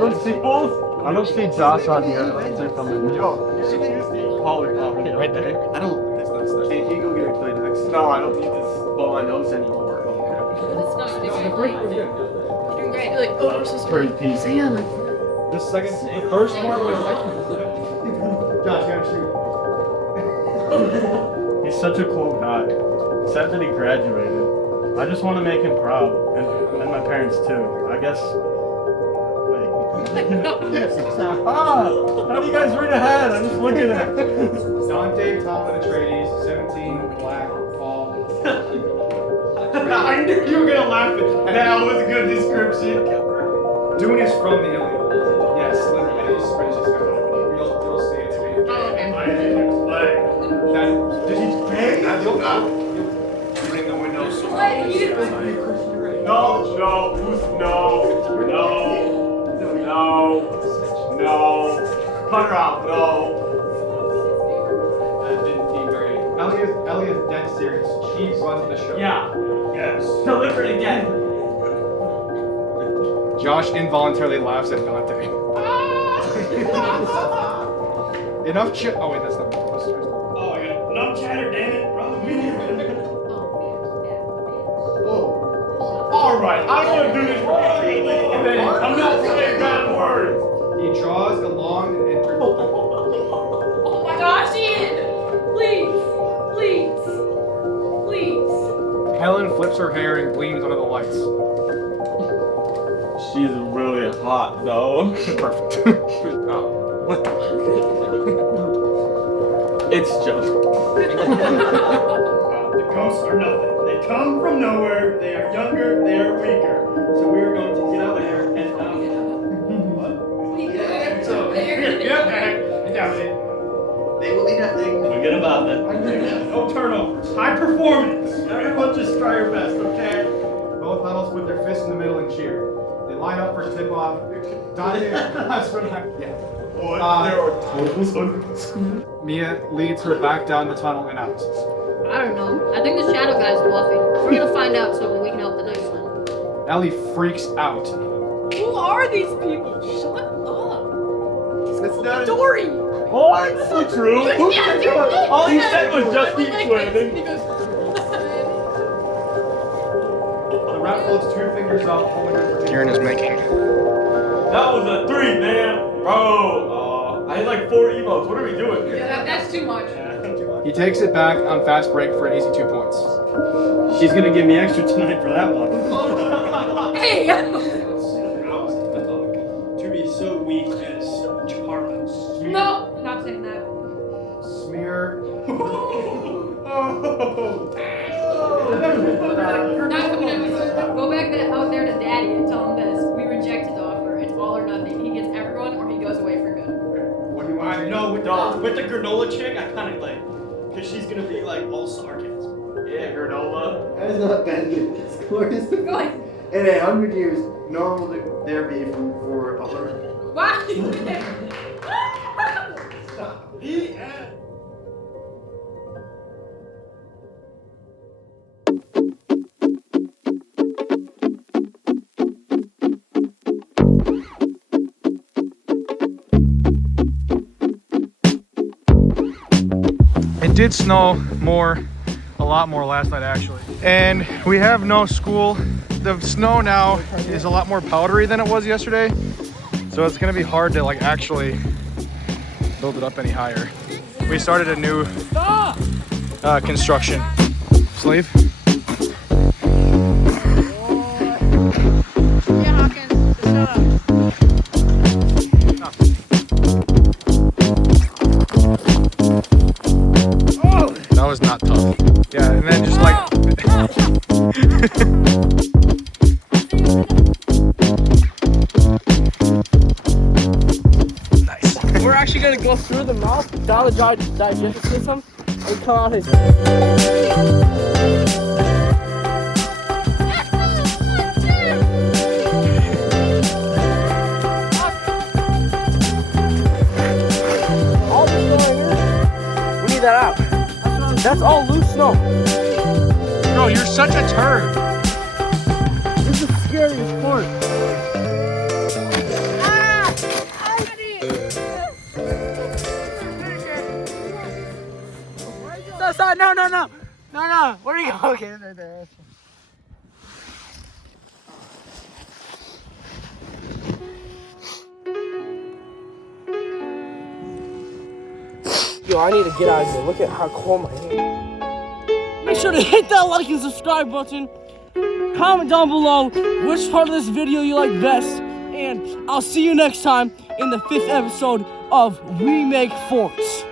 don't see Josh on here. I don't think I'm in. Yo, you should use the polypop right there. I don't. That's not Snowstorm. Can you go get a Kleenex? No, I don't need this blow my nose anymore. It's not doing great. You're doing great. You're like, oh, this is Pretty easy. Damn. The first part was. Josh, you gotta shoot. He's such a cool guy. Except that he graduated. I just want to make him proud, and my parents too. I guess. How do you guys read ahead? I'm just looking at it. Dante, Tom, and Atreides, 17, Black, Paul. I knew you were gonna laugh at that. That was a good description. Dune is from the alien. Yes, literally. You'll see it. You'll bring the window so No. Cut her out, no. That didn't seem very. Ellie is dead serious. She runs the show. Yeah. Yes. Deliver it again. Josh involuntarily laughs at Dante. Enough shit. Oh wait, that's not. Oh, I got enough chatter, damn it. Run the video. Alright, I don't want to do this regularly, and then I'm not saying bad words. He draws a long and enters. Oh my gosh, Ian! Please. Helen flips her hair and gleams under the lights. She's really hot, though. Perfect. It's just. The ghosts are nothing. They come from nowhere. They are younger. They are weaker. So we are going to get out of here and what? They will be nothing. Forget about that. No turnovers. High performance. Everyone just try your best, okay? Both huddles put their fists in the middle and cheer. They line up for tip-off. Dante, yeah. Mia leads her back down the tunnel and out. I don't know. I think the shadow guy's bluffing. We're gonna find out so we can help the next one. Ellie freaks out. Who are these people? Shut up. It's not Dory! Oh, it's so true. All he said was just keep swimming. The rat floats 2 fingers up, holding it for Kieran is making. That was a 3, man. Bro, I had like 4 emotes. What are we doing here? Yeah, that's too much. He takes it back on fast break for an easy 2 points. She's gonna give me extra tonight for that one. Hey! To be so weak as Charles. No, not saying that. Smear. Go back out there to Daddy and tell him this. We rejected the offer. It's all or nothing. He gets everyone or he goes away for good. What do you want? No, with the granola chick, I kind of like, because she's gonna be like all sarcasm. Yeah, granola. That is not bad news. Go ahead. In 100 years, normal would there be for 100. Why? It did snow a lot more last night actually. And we have no school. The snow now is a lot more powdery than it was yesterday. So it's gonna be hard to like actually build it up any higher. We started a new construction. Sleeve? Yeah, Hawkins. Shut up. That was not tough. Yeah, and then just like nice. We're actually gonna go through the mouth, down the digestive system, and come out his. All the snow right here, we need that out. That's all loose snow. bro, you're such a turd. This is scary as sport. Ah! side. No. Where do you go? Okay, it's right there. Yo, I need to get out of here. Look at how cold my hand is. Make sure to hit that like and subscribe button. Comment down below which part of this video you like best. And I'll see you next time in the 5th episode of We Make Forts.